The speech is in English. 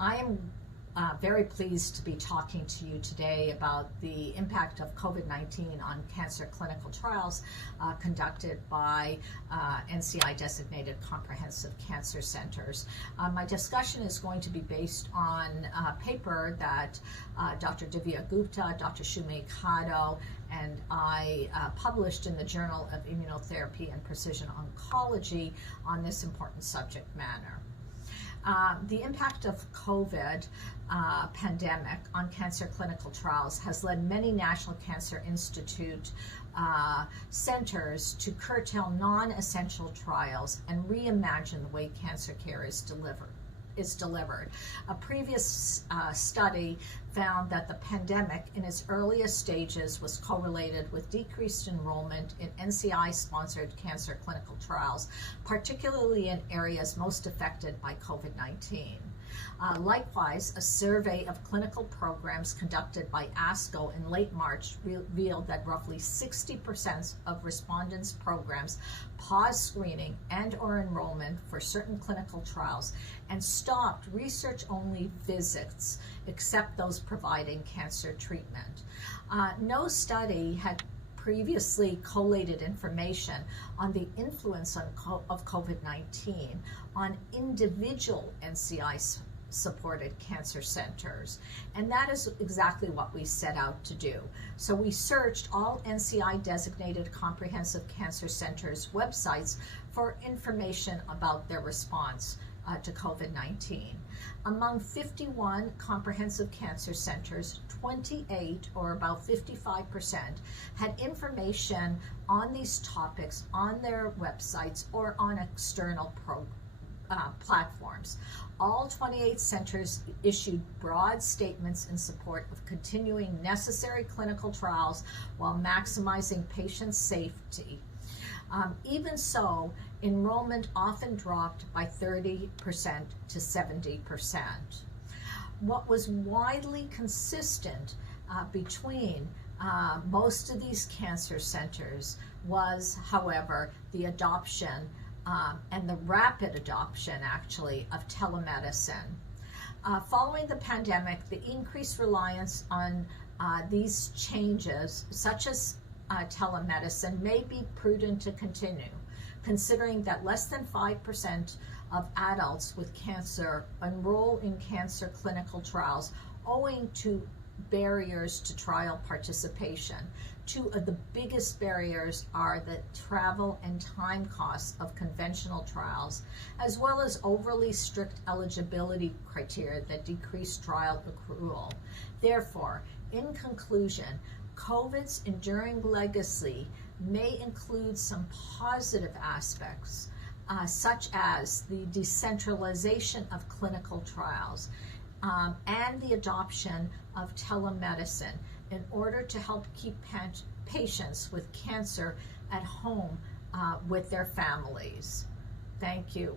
I am very pleased to be talking to you today about the impact of COVID-19 on cancer clinical trials conducted by NCI-Designated Comprehensive Cancer Centers. My discussion is going to be based on a paper that Dr. Divya Gupta, Dr. Shumei Kato, and I published in the Journal of Immunotherapy and Precision Oncology on this important subject matter. The impact of COVID pandemic on cancer clinical trials has led many National Cancer Institute centers to curtail non-essential trials and reimagine the way cancer care is delivered. A previous study found that the pandemic in its earliest stages was correlated with decreased enrollment in NCI-sponsored cancer clinical trials, particularly in areas most affected by COVID-19. Likewise, a survey of clinical programs conducted by ASCO in late March revealed that roughly 60% of respondents' programs paused screening and/or enrollment for certain clinical trials and stopped research-only visits, except those providing cancer treatment. No study had previously collated information on the influence of COVID-19 on individual NCI-supported cancer centers, and that is exactly what we set out to do. So we searched all NCI-designated comprehensive cancer centers' websites for information about their response to COVID-19. Among 51 comprehensive cancer centers, 28, or about 55%, had information on these topics on their websites or on external platforms. All 28 centers issued broad statements in support of continuing necessary clinical trials while maximizing patient safety. Even so, enrollment often dropped by 30% to 70%. What was widely consistent between most of these cancer centers was, however, the adoption and the rapid adoption, actually, of telemedicine. Following the pandemic, the increased reliance on these changes, such as telemedicine, may be prudent to continue, considering that less than 5% of adults with cancer enroll in cancer clinical trials owing to barriers to trial participation. Two of the biggest barriers are the travel and time costs of conventional trials, as well as overly strict eligibility criteria that decrease trial accrual. Therefore, in conclusion, COVID's enduring legacy may include some positive aspects, such as the decentralization of clinical trials and the adoption of telemedicine in order to help keep patients with cancer at home with their families. Thank you.